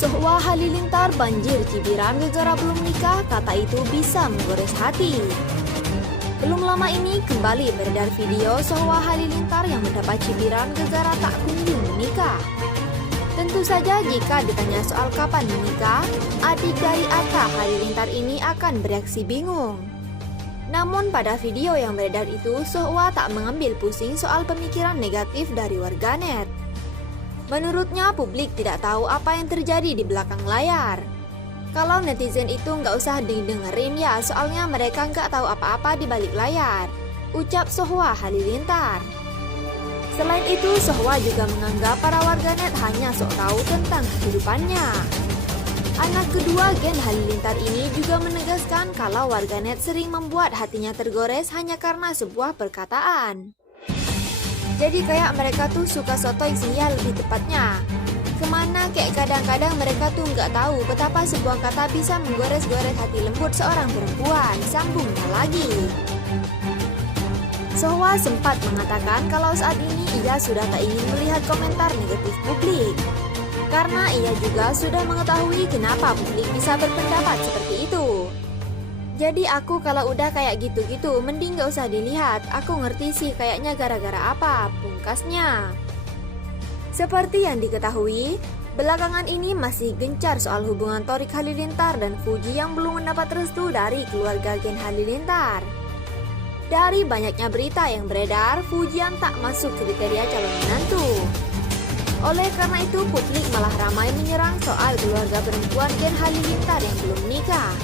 Sohwa Halilintar banjir cibiran gegara belum nikah, kata itu bisa menggores hati. Belum lama ini kembali beredar video Sohwa Halilintar yang mendapat cibiran gegara tak kunjung menikah. Tentu saja jika ditanya soal kapan menikah, adik dari Atta Halilintar ini akan bereaksi bingung. Namun pada video yang beredar itu, Sohwa tak mengambil pusing soal pemikiran negatif dari warganet. Menurutnya publik tidak tahu apa yang terjadi di belakang layar. Kalau netizen itu nggak usah didengerin ya, soalnya mereka nggak tahu apa-apa di balik layar, ucap Sohwa Halilintar. Selain itu, Sohwa juga menganggap para warganet hanya sok tahu tentang kehidupannya. Anak kedua Gen Halilintar ini juga menegaskan kalau warganet sering membuat hatinya tergores hanya karena sebuah perkataan. Jadi kayak mereka tuh suka sotoy sih ya, lebih tepatnya. Kemana kayak kadang-kadang mereka tuh nggak tahu betapa sebuah kata bisa menggores-gores hati lembut seorang perempuan, sambungnya lagi. Sohwa sempat mengatakan kalau saat ini ia sudah tak ingin melihat komentar negatif publik. Karena ia juga sudah mengetahui kenapa publik bisa berpendapat seperti itu. Jadi aku kalau udah kayak gitu-gitu mending gak usah dilihat, aku ngerti sih kayaknya gara-gara apa, pungkasnya. Seperti yang diketahui, belakangan ini masih gencar soal hubungan Thorik Halilintar dan Fuji yang belum mendapat restu dari keluarga Gen Halilintar. Dari banyaknya berita yang beredar, Fujian tak masuk kriteria calon menantu. Oleh karena itu publik malah ramai menyerang soal keluarga perempuan Gen Halilintar yang belum menikah.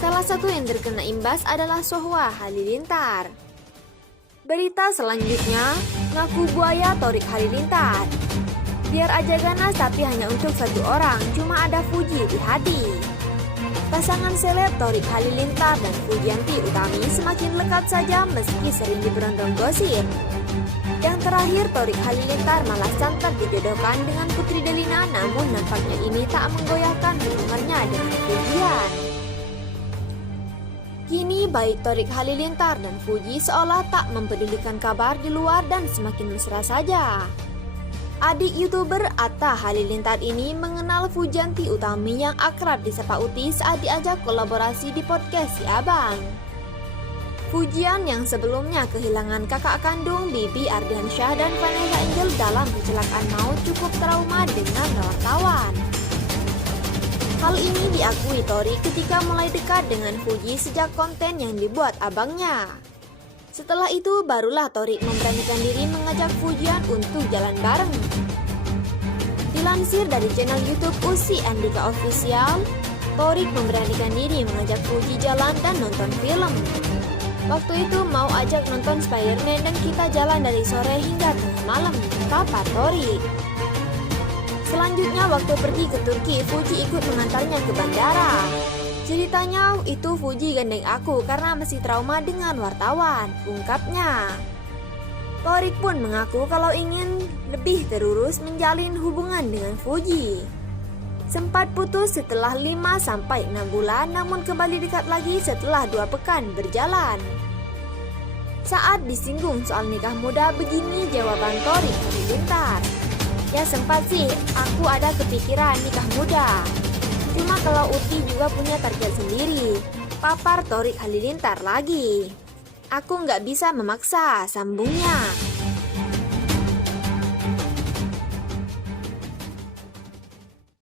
Salah satu yang terkena imbas adalah Sohwa Halilintar. Berita selanjutnya, ngaku buaya Thorik Halilintar. Biar aja ganas tapi hanya untuk satu orang, cuma ada Fuji di hati. Pasangan seleb Thorik Halilintar dan Fujianti Utami semakin lekat saja meski sering diberondong gosip. Yang terakhir, Thorik Halilintar malah sangat dijodohkan dengan Putri Delina, namun nampaknya ini tak menggoyahkan hubungannya dengan Fujian. Kini baik Thorik Halilintar dan Fuji seolah tak mempedulikan kabar di luar dan semakin mesra saja. Adik YouTuber Atta Halilintar ini mengenal Fujianti Utami yang akrab disapa Uti saat diajak kolaborasi di podcast Si Abang. Fujian yang sebelumnya kehilangan kakak kandung Bibi Ardiansyah dan Vanessa Angel dalam kecelakaan maut cukup trauma dengan wartawan. Hal ini diakui Thorik ketika mulai dekat dengan Fuji sejak konten yang dibuat abangnya. Setelah itu barulah Thorik memberanikan diri mengajak Fujian untuk jalan bareng. Dilansir dari channel YouTube Usi Andika Official, Thorik memberanikan diri mengajak Fuji jalan dan nonton film. Waktu itu mau ajak nonton Spider-Man dan kita jalan dari sore hingga tengah malam, kata Thorik. Selanjutnya waktu pergi ke Turki, Fuji ikut mengantarnya ke bandara. Ceritanya itu Fuji gandeng aku karena masih trauma dengan wartawan, ungkapnya. Thorik pun mengaku kalau ingin lebih terurus menjalin hubungan dengan Fuji. Sempat putus setelah 5-6 bulan, namun kembali dekat lagi setelah 2 pekan berjalan. Saat disinggung soal nikah muda, begini jawaban Thorik Halilintar. Ya sempat sih, aku ada kepikiran nikah muda. Cuma kalau Uti juga punya target sendiri, papar Thorik Halilintar lagi. Aku nggak bisa memaksa, sambungnya.